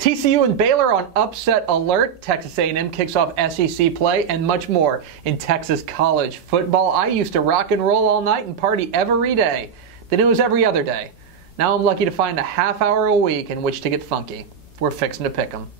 TCU and Baylor on upset alert. Texas A&M kicks off SEC play and much more in Texas college football. I used to rock and roll all night and party every day. Then it was every other day. Now I'm lucky to find a half hour a week in which to get funky. We're fixing to pick 'em.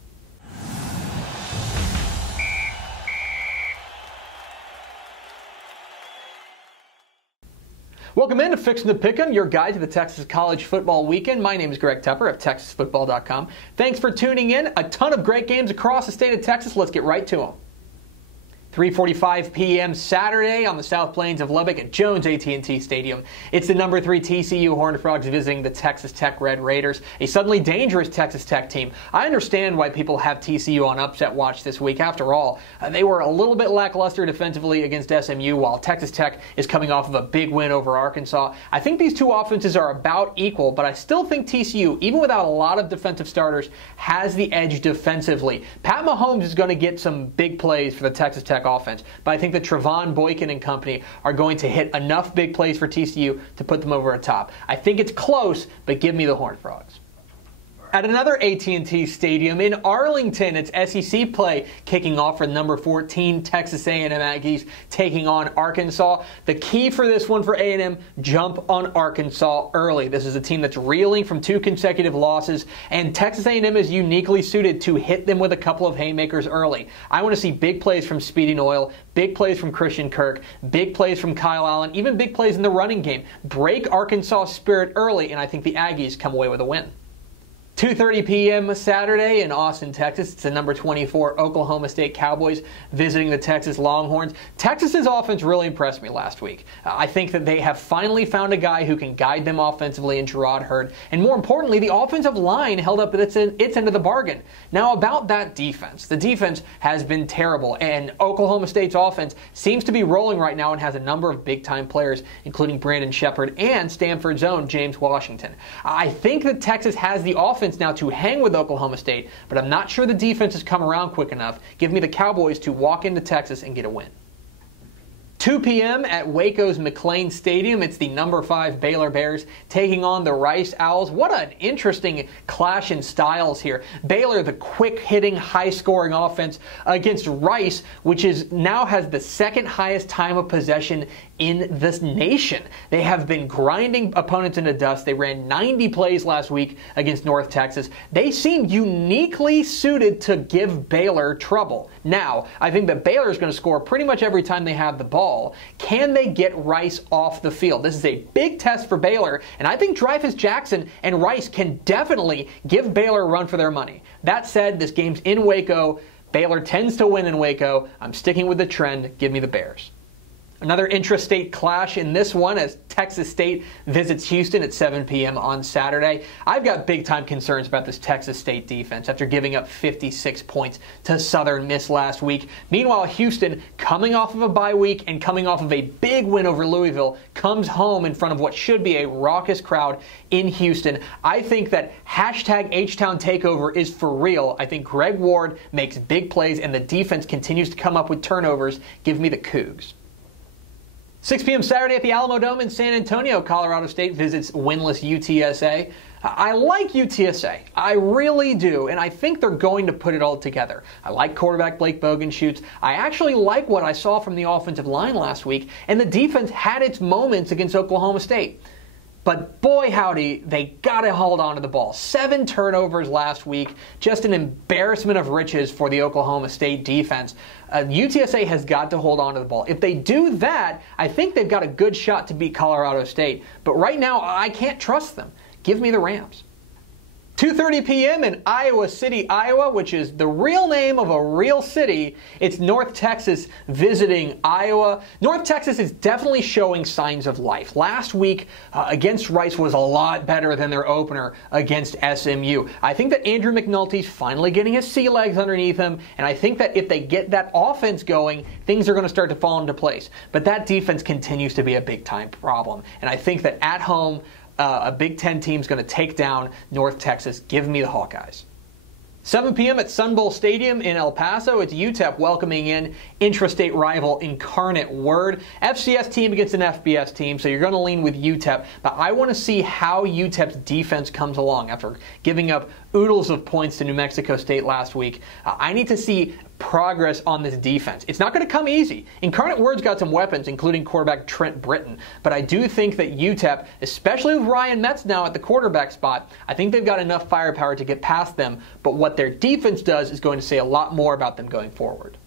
Welcome in to Fixin To Pick Em, your guide to the Texas college football weekend. My name is Greg Tepper of TexasFootball.com. Thanks for tuning in. A ton of great games across the state of Texas. Let's get right to them. 3:45 p.m. Saturday on the South Plains of Lubbock at Jones AT&T Stadium. It's the number 3 TCU Horned Frogs visiting the Texas Tech Red Raiders, a suddenly dangerous Texas Tech team. I understand why people have TCU on upset watch this week. After all, they were a little bit lackluster defensively against SMU, while Texas Tech is coming off of a big win over Arkansas. I think these two offenses are about equal, but I still think TCU, even without a lot of defensive starters, has the edge defensively. Pat Mahomes is going to get some big plays for the Texas Tech offense, but I think that Trevon Boykin and company are going to hit enough big plays for TCU to put them over the top. I think it's close, but give me the Horned Frogs. At another AT&T Stadium in Arlington, it's SEC play kicking off for number 14 Texas A&M Aggies taking on Arkansas. The key for this one for A&M, jump on Arkansas early. This is a team that's reeling from 2 consecutive losses, and Texas A&M is uniquely suited to hit them with a couple of haymakers early. I want to see big plays from Speedy Noyle, big plays from Christian Kirk, big plays from Kyle Allen, even big plays in the running game. Break Arkansas' spirit early, and I think the Aggies come away with a win. 2:30 p.m. Saturday in Austin, Texas. It's the number 24 Oklahoma State Cowboys visiting the Texas Longhorns. Texas's offense really impressed me last week. I think that they have finally found a guy who can guide them offensively in Gerard Hurd. And more importantly, the offensive line held up its end of the bargain. Now about that defense. The defense has been terrible, and Oklahoma State's offense seems to be rolling right now and has a number of big-time players, including Brandon Shepard and Stanford's own James Washington. I think that Texas has the offense now to hang with Oklahoma State, but I'm not sure the defense has come around quick enough. Give me the Cowboys to walk into Texas and get a win. 2 p.m. at Waco's McLean Stadium. It's the number 5 Baylor Bears taking on the Rice Owls. What an interesting clash in styles here. Baylor, the quick-hitting, high-scoring offense against Rice, which now has the second highest time of possession in this nation. They have been grinding opponents into dust. They ran 90 plays last week against North Texas. They seem uniquely suited to give Baylor trouble. Now, I think that Baylor is going to score pretty much every time they have the ball. Can they get Rice off the field? This is a big test for Baylor, and I think Dreyfus Jackson and Rice can definitely give Baylor a run for their money. That said, this game's in Waco. Baylor tends to win in Waco. I'm sticking with the trend. Give me the Bears. Another intrastate clash in this one as Texas State visits Houston at 7 p.m. on Saturday. I've got big-time concerns about this Texas State defense after giving up 56 points to Southern Miss last week. Meanwhile, Houston, coming off of a bye week and coming off of a big win over Louisville, comes home in front of what should be a raucous crowd in Houston. I think that #H-Town takeover is for real. I think Greg Ward makes big plays and the defense continues to come up with turnovers. Give me the Cougs. 6 p.m. Saturday at the Alamo Dome in San Antonio, Colorado State visits winless UTSA. I like UTSA. I really do, and I think they're going to put it all together. I like quarterback Blake Bogenschutz. I actually like what I saw from the offensive line last week, and the defense had its moments against Oklahoma State. But boy howdy, they got to hold on to the ball. 7 turnovers last week, just an embarrassment of riches for the Oklahoma State defense. UTSA has got to hold on to the ball. If they do that, I think they've got a good shot to beat Colorado State. But right now, I can't trust them. Give me the Rams. 2:30 p.m. in Iowa City, Iowa, which is the real name of a real city. It's North Texas visiting Iowa. North Texas is definitely showing signs of life. Last week against Rice was a lot better than their opener against SMU. I think that Andrew McNulty's finally getting his sea legs underneath him, and I think that if they get that offense going, things are going to start to fall into place. But that defense continues to be a big-time problem, and I think that at home, a Big Ten team's going to take down North Texas. Give me the Hawkeyes. 7 p.m. at Sun Bowl Stadium in El Paso, it's UTEP welcoming in intrastate rival Incarnate Word. FCS team against an FBS team, so you're going to lean with UTEP. But I want to see how UTEP's defense comes along after giving up oodles of points to New Mexico State last week. I need to see progress on this defense. It's not going to come easy. Incarnate Word's got some weapons, including quarterback Trent Britton. But I do think that UTEP, especially with Ryan Metz now at the quarterback spot, I think they've got enough firepower to get past them. But what their defense does is going to say a lot more about them going forward.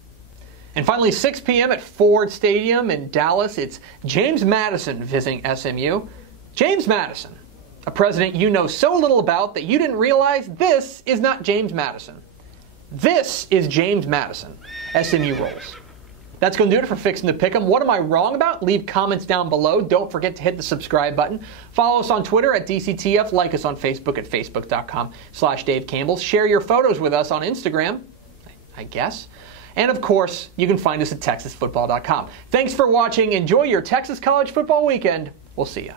And finally, 6 p.m. at Ford Stadium in Dallas, it's James Madison visiting SMU. James Madison, a president you know so little about that you didn't realize this is not James Madison. This is James Madison. SMU rolls. That's going to do it for Fixin To Pick Em. What am I wrong about? Leave comments down below. Don't forget to hit the subscribe button. Follow us on Twitter at DCTF. Like us on Facebook at facebook.com/Dave Campbell. Share your photos with us on Instagram, I guess. And of course, you can find us at TexasFootball.com. Thanks for watching. Enjoy your Texas college football weekend. We'll see you.